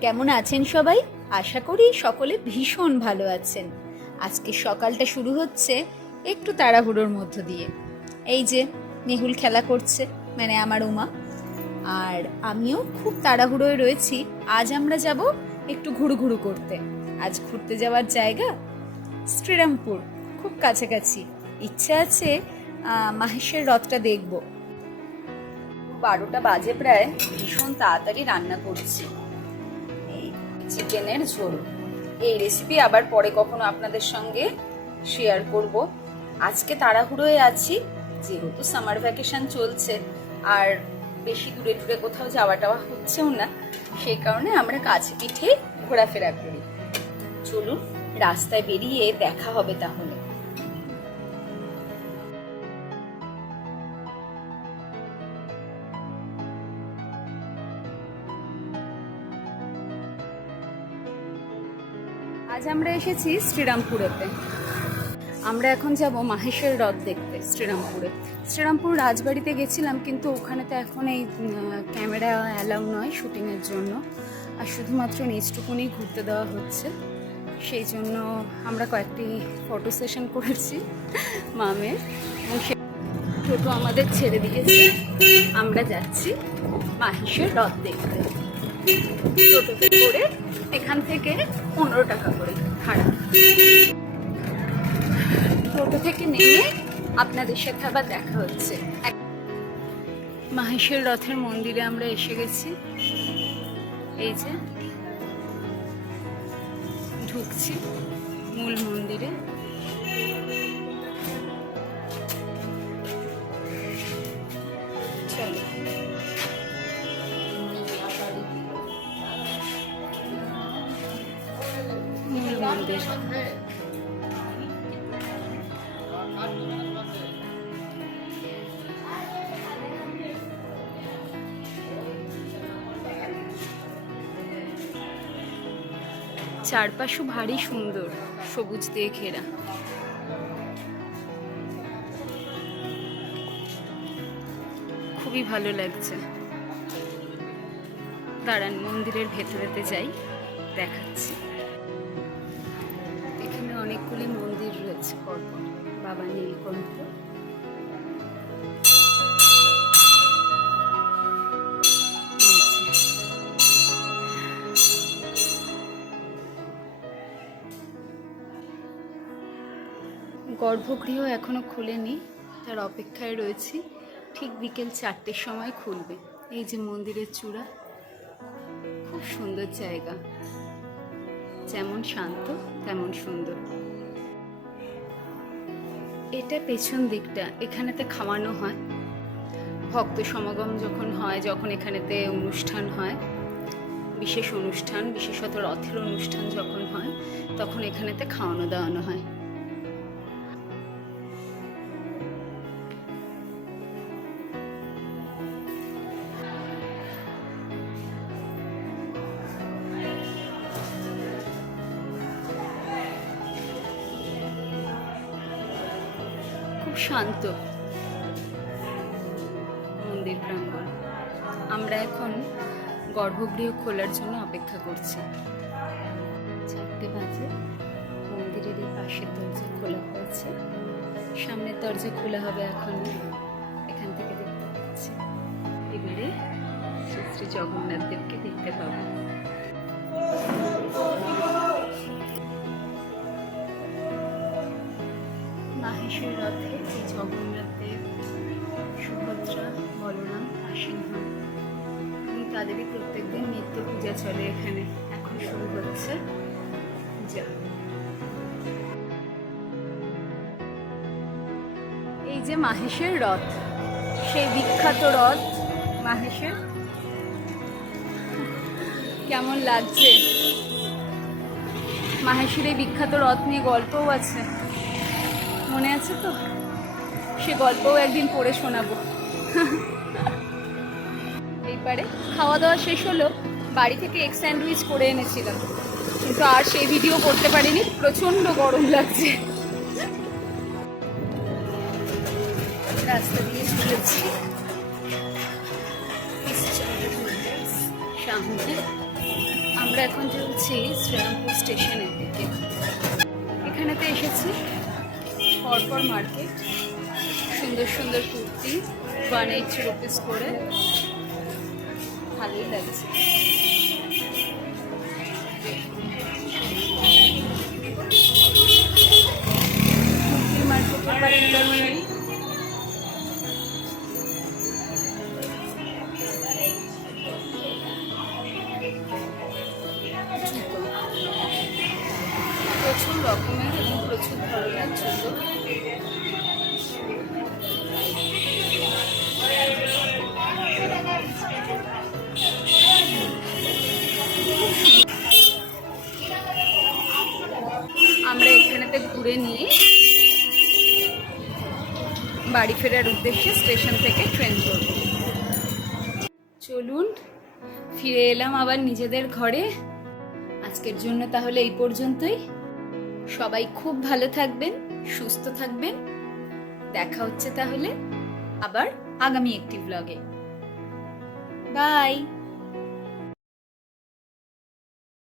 কেমন আছেন সবাই? আশা করি সকলে ভীষণ ভালো আছেন। আজকে সকালটা শুরু হচ্ছে একটু তাড়াহুড়োর মধ্য দিয়ে। এই যে মেহুল খেলা করছে মানে আমার উমা। আর আমিও খুব তাড়াহুড়োয় রয়েছি। আজ আমরা যাব একটু ঘুরু ঘুরু করতে। আজ ঘুরতে যাওয়ার জায়গা শ্রীরামপুর, খুব কাছাকাছি। ইচ্ছে আছে মাহেশের রথটা দেখব। বারোটা বাজে প্রায়, ভীষণ তাড়াতাড়ি রান্না করছি। চিকেনের ঝোল। এই রেসিপি আবার পরে কখনো আপনাদের সঙ্গে শেয়ার করব। আজকে তাড়াহুড়োয় আছি, যেহেতু সামার ভ্যাকেশন চলছে, আর বেশি দূরে দূরে কোথাও যাওয়া টাওয়া হচ্ছেও না, সেই কারণে আমরা কাছে পিঠে ঘোরাফেরা করি। চলুন, রাস্তায় বেরিয়ে দেখা হবে তাহলে। আজ আমরা এসেছি শ্রীরামপুরেতে। আমরা এখন যাব মাহেশের রথ দেখতে, শ্রীরামপুরে। শ্রীরামপুর রাজবাড়িতে গেছিলাম, কিন্তু ওখানে তো এখন এই ক্যামেরা অ্যালাউ নয় শুটিংয়ের জন্য। আর শুধুমাত্র নিচটুকুনি ঘুরতে দেওয়া হচ্ছে। সেই জন্য আমরা কয়েকটি ফটো সেশন করেছি মামের। সে টোটো আমাদের ছেড়ে দিয়েছে। আমরা যাচ্ছি মাহেশের রথ দেখতে। টোটোতে করে এখান থেকে পনেরো টাকা করে ভাড়া। টোটো থেকে নেমে আপনাদের সাথে আবার দেখা হচ্ছে। মাহেশের রথের মন্দিরে আমরা এসে গেছি। এই যে ঢুকছি মূল মন্দিরে। মন্দির। চারপাশও ভারী সুন্দর, সবুজ দিয়ে ঘেরা। খুবই ভালো লাগছে। দাঁড়ান মন্দিরের ভেতরেতে যাই, দেখাচ্ছি। অনেকগুলি মন্দির রয়েছে বাবা নীলকণ্ঠ। গর্ভগৃহ এখনও খুলেনি, তার অপেক্ষায় রয়েছি। ঠিক বিকেল চারটের সময় খুলবে। এই যে মন্দিরের চূড়া, খুব সুন্দর জায়গা। যেমন শান্ত, তেমন সুন্দর। এটা পেছন দিকটা, এখানেতে খাওয়ানো হয়। ভক্ত সমাগম যখন হয়, যখন এখানেতে অনুষ্ঠান হয়, বিশেষ অনুষ্ঠান, বিশেষত রথের অনুষ্ঠান যখন হয়, তখন এখানেতে খাওয়ানো দাওয়ানো হয়। শান্ত। মন্দির প্রাঙ্গণ। আমরা এখন গর্ভগৃহ খোলার জন্য অপেক্ষা করছি। চারটে বাজে। মন্দিরের এই পাশের দরজা খোলা হয়েছে। সামনের দরজা খোলা হবে এখন। এখান থেকে দেখতে পাচ্ছি। এবারে শ্রী শ্রী জগন্নাথ দেবকে দেখতে পাবো। মাহেশের রথে এই জগন্নাথ দেব সুভদ্রা বলরাম আসীন এবং তাদেরই প্রত্যেকদিন নিত্য পূজা চলে এখানে। এখন শুরু হচ্ছে পূজা এই যে মাহেশের রথ, সেই বিখ্যাত রথ, মাহেশের, কেমন লাগছে? মাহেশের এই বিখ্যাত রথ নিয়ে গল্পও আছে। মনে আছে তো? সে গল্পও একদিন পড়ে শোনাবো। এইবারে খাওয়া দাওয়া শেষ হলো, বাড়ি থেকে এগ স্যান্ডউইচ করে এনেছিলাম। কিন্তু আর সেই ভিডিও করতে পারিনি, প্রচণ্ড গরম লাগছে। রাস্তা দিয়ে সামনে আমরা এখন চলছি শ্রীরামপুর স্টেশনের দিকে। এখানেতে এসেছি। পরপর মার্কেট। সুন্দর সুন্দর কুর্তি ওয়ান এইটি রুপিস করে। ভালোই লাগছে। পারে শাড়ি প্রচুর রকমের এবং প্রচুর ধরনের জুতো আমরা এখানেতে ঘুরে নিয়ে বাড়ি ফেরার উদ্দেশ্যে স্টেশন থেকে ট্রেন ধরব। চলুন, ফিরে এলাম আবার নিজেদের ঘরে। আজকের জন্য তাহলে এই পর্যন্তই। সবাই খুব ভালো থাকবেন সুস্থ থাকবেন। দেখা হচ্ছে তাহলে আবার আগামী একটি ব্লগে বাই